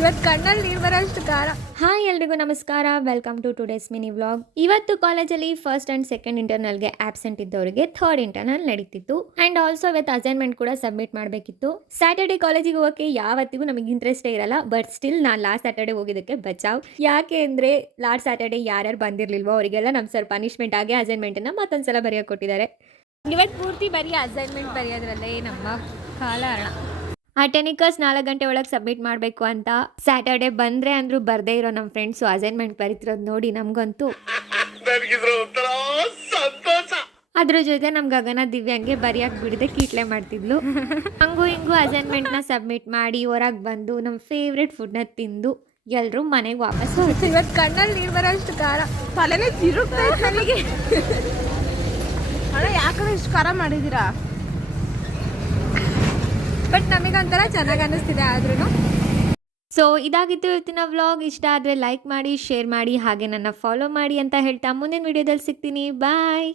ಇವತ್ತು ಕಣ್ಣಲ್ಲಿ ನೀರು ಬರೋಷ್ಟು ಖಾರ. ಹಾಯ್ ಎಲ್ರಿಗೂ ನಮಸ್ಕಾರ, welcome to today's mini vlog. ಇವತ್ತು ಕಾಲೇಜಲ್ಲಿ ಫಸ್ಟ್ ಆ್ಯಂಡ್ ಸೆಕೆಂಡ್ ಇಂಟರ್ನಲ್ಗೆ ಆಬ್ಸೆಂಟ್ ಇದ್ದವರಿಗೆ ಥರ್ಡ್ ಇಂಟರ್ನಲ್ ನಡೀತಿತ್ತು. ಆ್ಯಂಡ್ ಆಲ್ಸೋ ಇವತ್ತು ಅಸೈನ್ಮೆಂಟ್ ಕೂಡ ಸಬ್ಮಿಟ್ ಮಾಡಬೇಕಿತ್ತು. ಸ್ಯಾಟರ್ಡೆ ಕಾಲೇಜಿಗೆ ಹೋಗೋಕ್ಕೆ ಯಾವತ್ತಿಗೂ ನಮಗೆ ಇಂಟ್ರೆಸ್ಟೇ ಇರಲ್ಲ, ಬಟ್ ಸ್ಟಿಲ್ ನಾನು ಲಾಸ್ಟ್ ಸ್ಯಾಟರ್ಡೆ ಹೋಗಿದ್ದಕ್ಕೆ ಬಚಾವ್. ಯಾಕೆ ಅಂದರೆ ಲಾಸ್ಟ್ ಸ್ಯಾಟರ್ಡೆ ಯಾರ್ಯಾರು ಬಂದಿರಲಿಲ್ವೋ ಅವರಿಗೆಲ್ಲ ನಮ್ಮ ಸರ್ ಪನಿಷ್ಮೆಂಟ್ ಆಗಿ ಅಸೈನ್ಮೆಂಟನ್ನು ಮತ್ತೊಂದ್ಸಲ ಬರೆಯೋಕೆ ಕೊಟ್ಟಿದ್ದಾರೆ. ಇವತ್ತು ಪೂರ್ತಿ ಬರೀ ಅಸೈನ್ಮೆಂಟ್ ಬರೆಯೋದ್ರಲ್ಲೇ ನಮ್ಮ ಕಾಲ ಹರಣ. ಆ ಟೆನಿಕರ್ಸ್ 4 ಗಂಟೆ ಒಳಗೆ ಸಬ್ಮಿಟ್ ಮಾಡಬೇಕು ಅಂತ ಸ್ಯಾಟರ್ಡೆ ಬಂದರೆ ಅಂದರೂ ಬರದೇ ಇರೋ ನಮ್ಮ ಫ್ರೆಂಡ್ಸು ಅಸೈನ್ಮೆಂಟ್ ಬರೀತಿರೋದು ನೋಡಿ ನಮಗಂತೂ ಅದ್ರ ಜೊತೆ ನಮ್ಮ ಗಗನ ದಿವ್ಯಾಂಗೆ ಬರೆಯೋಕೆ ಬಿಡದೆ ಕೀಟ್ಲೆ ಮಾಡ್ತಿದ್ಲು. ಹಂಗೂ ಹಿಂಗೂ ಅಸೈನ್ಮೆಂಟ್ನ ಸಬ್ಮಿಟ್ ಮಾಡಿ ಹೊರಗೆ ಬಂದು ನಮ್ಮ ಫೇವ್ರೆಟ್ ಫುಡ್ನ ತಿಂದು ಎಲ್ಲರೂ ಮನೆಗೆ ವಾಪಸ್ ಹೋಗ್ತೀವಿ. ಇವತ್ತು ಕಣ್ಣಲ್ಲಿ ನೀರು ಬರೋಷ್ಟು ಖಾರ, ತಲೆನೇ ತಿರುಗ್ತಾ ಇತ್ತು ನನಗೆ. ಅಣ್ಣ ಯಾಕಡೆ ಇಷ್ಟು ಖಾರ ಮಾಡಿದ್ದೀರಾ? ಬಟ್ ನಮಗೊಂಥರ ಚೆನ್ನಾಗಿ ಅನ್ನಿಸ್ತಿದೆ ಆದ್ರೂ. ಸೊ ಇದಾಗಿತ್ತು ಇವತ್ತಿನ ವ್ಲಾಗ್. ಇಷ್ಟ ಆದರೆ ಲೈಕ್ ಮಾಡಿ, ಶೇರ್ ಮಾಡಿ, ಹಾಗೆ ನನ್ನ ಫಾಲೋ ಮಾಡಿ ಅಂತ ಹೇಳ್ತಾ ಮುಂದಿನ ವಿಡಿಯೋದಲ್ಲಿ ಸಿಗ್ತೀನಿ. ಬಾಯ್.